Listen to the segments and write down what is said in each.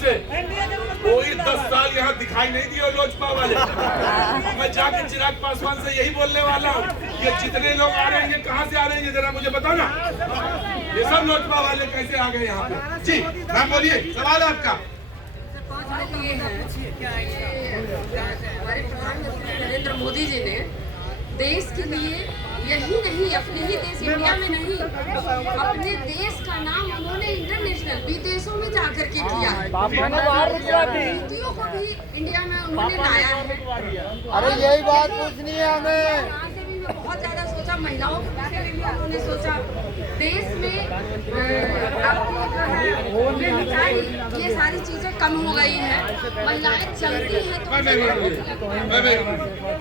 से कोई 10 साल यहाँ दिखाई नहीं दिए लोजपा वाले। मैं जाके चिराग पासवान से यही बोलने वाला हूँ, ये जितने लोग आ रहे हैं ये कहाँ से आ रहे हैं जरा मुझे बताओ ना। ये सब लोजपा वाले कैसे आ गए यहाँ पे? जी मैम बोलिए, सवाल आपका। हमारे प्रधानमंत्री नरेंद्र मोदी जी ने देश के लिए यही नहीं, अपने ही देश इंडिया में नहीं, अपने देश का नाम उन्होंने इंटरनेशनल विदेशों में जाकर के किया है। नीतियों को भी इंडिया में उन्होंने लाया है। अरे यही बात पूछनी है हमें। यहाँ से भी मैं बहुत ज्यादा सोचा, महिलाओं के बारे में भी उन्होंने सोचा। देश में आपकी जो है बेरोजगारी, ये सारी चीजें कम हो गई है, महिलाएं चलती हैं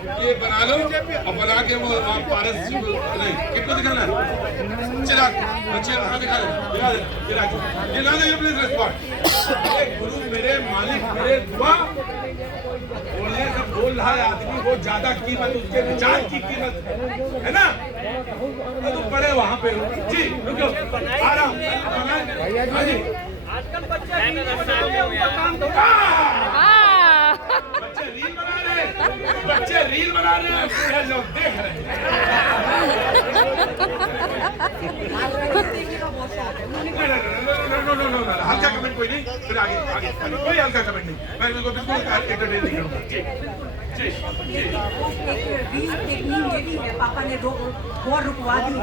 तो ये बना लो और बना के वो पारस नहीं कितना दिखाना है? चिराग अच्छे कहाँ दिखा दे चिराग, ये ला दे प्लीज रिस्पॉन्ड। गुरु मेरे मालिक मेरे दुआ बोलने से बोल रहा है आदमी, वो ज्यादा कीमत उसके विचार की कीमत है ना। तो तुम बड़े वहाँ पे जी रुको आ रहा हूँ जी। आजकल बच्चे रील बना रहे हैं, बच्चे रील बना रहे हैं, बूढ़े लोग देख रहे हैं। हल्का कमेंट कोई नहीं, फिर आगे आगे कोई हल्का कमेंट नहीं, मैं बिल्कुल एंटरटेन नहीं करूँगा। जी जी पापा ने वॉर रुकवा दी।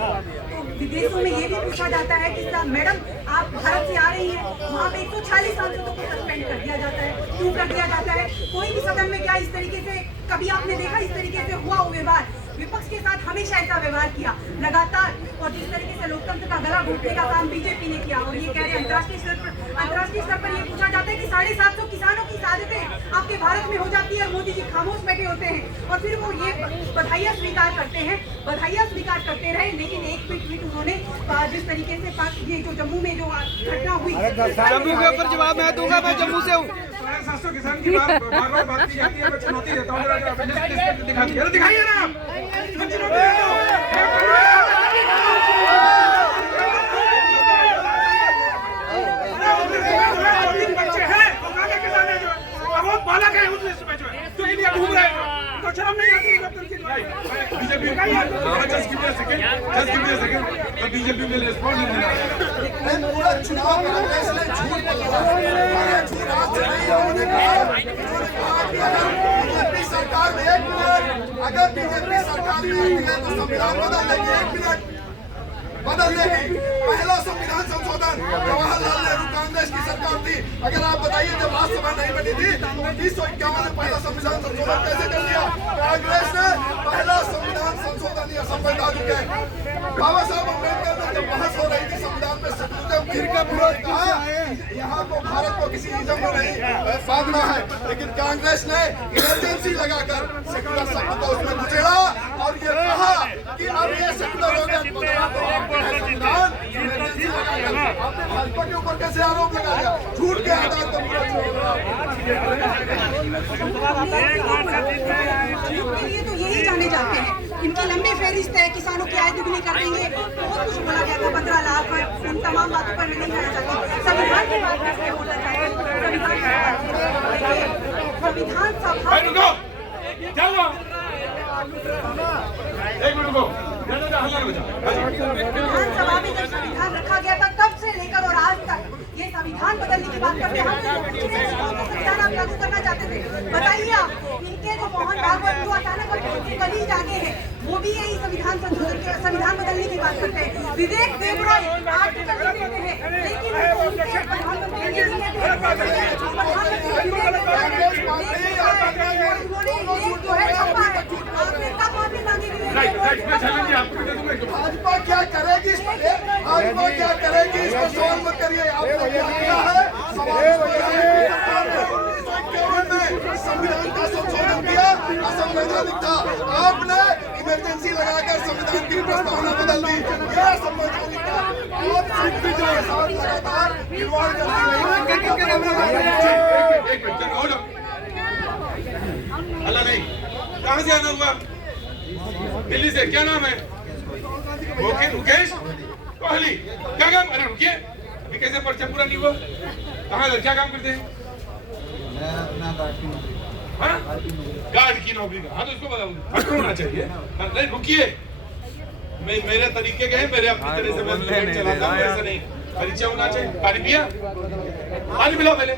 तो विदेशों में ये भी पूछा जाता है कि मैडम आप भारत से आ रही हैं, वहाँ पे 140 सांसदों को सस्पेंड कर दिया जाता है। क्यों कर दिया जाता है? कोई भी सदन में क्या इस तरीके से कभी आपने देखा इस तरीके से हुआ व्यवहार? विपक्ष के साथ हमेशा ऐसा व्यवहार किया लगातार, और जिस तरीके से लोकतंत्र का गला घोटने का काम बीजेपी ने किया। और ये कह रहे हैं अंतर्राष्ट्रीय स्तर पर ये पूछा जाता है कि 750 किसानों की शाहादतें आपके भारत में हो जाती है, मोदी जी खामोश बैठे होते हैं और फिर वो ये बधाइयाँ स्वीकार करते हैं। बधाइयाँ स्वीकार करते रहे, लेकिन एक ट्वीट उन्होंने जिस तरीके से ये जो जम्मू में जो घटना हुई, जम्मू के ऊपर जवाब मैं दूंगा, मैं जम्मू से हूँ। 700 किसान की बात की जाती है, मैं चुनौती देता हूँ, दिखाइए ना आप। बच्चे हैं किसान है जो बहुत बालक है उस लिस्ट में जो है तो इंडिया घूम रहे हैं, तो शर्म नहीं आती BJP. Just give me a second, तो बीजेपी विल रिस्पॉन्ड इन पूरा चुनाव कांग्रेस ने झूठ बोला, झूठ आज नहीं होने का। बीजेपी सरकार में एक मिनट, अगर बीजेपी सरकार में आती है तो संविधान बदल देगी, 1 मिनट बदल देगी। पहला संविधान संशोधन जवाहरलाल नेहरू कांग्रेस की सरकार थी। अगर आप बताइए जब राज्यसभा नहीं बनी थी 1951 में पहला संविधान संशोधन कैसे कर दिया? कांग्रेस ने पहला संविधान संशोधन या संवैधानिक है। बाबा साहब अम्बेडकर ने जब बहस हो रही थी संविधान पे सेकुलरिज्म फिर का विरोध कहा, यहाँ को भारत को किसी इज्म में नहीं बांधना है, लेकिन कांग्रेस ने इमरजेंसी लगाकर सेकुलर शब्द को उसमें गुजेड़ा और ये कहा कि अब ये सेकुलर हो गया संविधान। इमरजेंसी लगाकर आपने भाजपा के ऊपर कैसे आरोप लगा दिया? झूठ के आधार पर ये तो यही जाने जाते हैं, इनकी लंबी फहरिस्त है, किसानों की आय दुगनी कर देंगे, बहुत कुछ बोला गया था 15 लाख पर। उन तमाम बातों पर मैं नहीं कहना चाहती। संविधान की बात कैसे होना चाहिए? संविधान सभा विधानसभा में जब संविधान रखा गया था तब से लेकर और आज तक ये संविधान बदलने की बात करते हैं। संविधान आप लागू करना चाहते थे, बताइए आप। इनके जो मोहन भागवत जो अचानक कल जागे हैं, वो भी यही संविधान संविधान बदलने की बात करते हैं। विवेक देवराय आर्टिकल देते हैं, लेकिन भाजपा क्या करेगी इस पर? भाजपा क्या करेगी इसको सवाल मत करिए। आपने क्या किया है? संविधान का संशोधन किया, असंवैधानिक था। आपने इमरजेंसी लगाकर संविधान की प्रस्तावना बदल दी, यह संवैधानिक था। आप सिर्फ भी जो साथ लगातार खिलवाड़ अल्लाह नहीं, कहाँ से आना हुआ? दिल्ली से। क्या नाम है? मुकेश कोहली। क्या काम? अरे रुकिए, अभी कैसे पर्चा पूरा नहीं हुआ? कहाँ क्या काम करते हैं? मैं अपना गार्ड की नौकरी हाँ? गार्ड की नौकरी का। हाँ तो इसको बताऊँ फट होना चाहिए। हाँ, नहीं रुकिए, मेरे तरीके के हैं, मेरे अपनी तरह से मैं चलाता हूँ, ऐसा नहीं। परिचय होना चाहिए। पानी पिया? पानी पिलाओ पहले।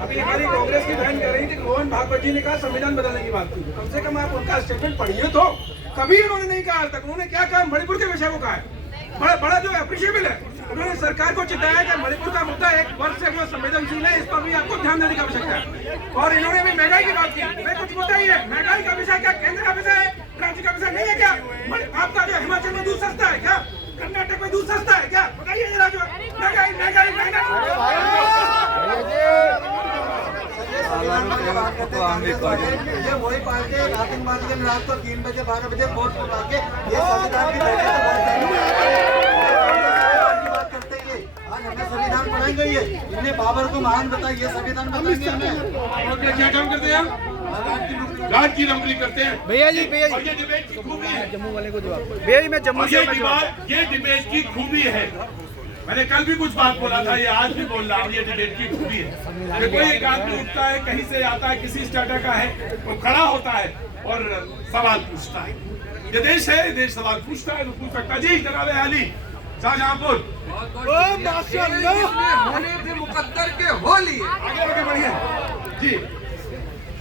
अभी हमारी कांग्रेस की बहन कह रही थी कि मोहन भागवत जी ने कहा संविधान बदलने की बात की। कम से कम आप उनका स्टेटमेंट पढ़िए तो। कभी उन्होंने नहीं कहा आज तक। उन्होंने क्या कहा? मणिपुर के विषय को कहा है। बड़ा जो अप्रिशिएबल है। उन्होंने सरकार को चिताया कि मणिपुर का मुद्दा एक वर्ष से वो संवेदनशील है, इस पर भी आपको ध्यान देने की आवश्यकता है। और इन्होंने भी महंगाई की बात की। मैं कुछ बताइए, महंगाई का विषय क्या केंद्र का विषय है, राज्य का विषय नहीं है क्या? आपका जो हिमाचल में दूध सस्ता है क्या? कर्नाटक में दूध सस्ता है क्या? बताइए जरा। जो महंगाई ये वही पार्टी है आतंकवाद के रात को 3 बजे 12 बजे वोट बुला के ये संविधान की बात करते हैं। आज हमें संविधान पढ़ाएंगे, ये इन्हें बाबर को महान बताया, ये संविधान बताएंगे हमें। और क्या काम करते हैं? गार्ड की नौकरी करते हैं भैया जी। और ये डिबेट की खूबी है। जम्मू वाले को जवाब भैया जी, मैं जम्मू से ये डिबेट की खूबी है। मैंने कल भी कुछ बात बोला था, ये आज भी बोल रहा हूँ, ये डिबेट की खूबी है। कोई एक आदमी उठता है, कहीं से आता है, किसी स्टार्टर का है, वो खड़ा होता है और सवाल पूछता है। ये देश है, ये देश सवाल पूछता है तो पूछ सकता है। जी जनाब अली शाहजहांपुर। होने थे मुकद्दर के हो लिए। आगे आगे बढ़िए जी।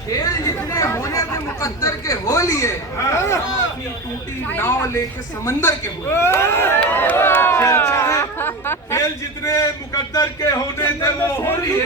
खेल जितने होने थे मुकद्दर के हो लिए, अपनी टूटी नाव लेके समंदर के हो। खेल जितने मुकद्दर के होने थे वो हो लिए।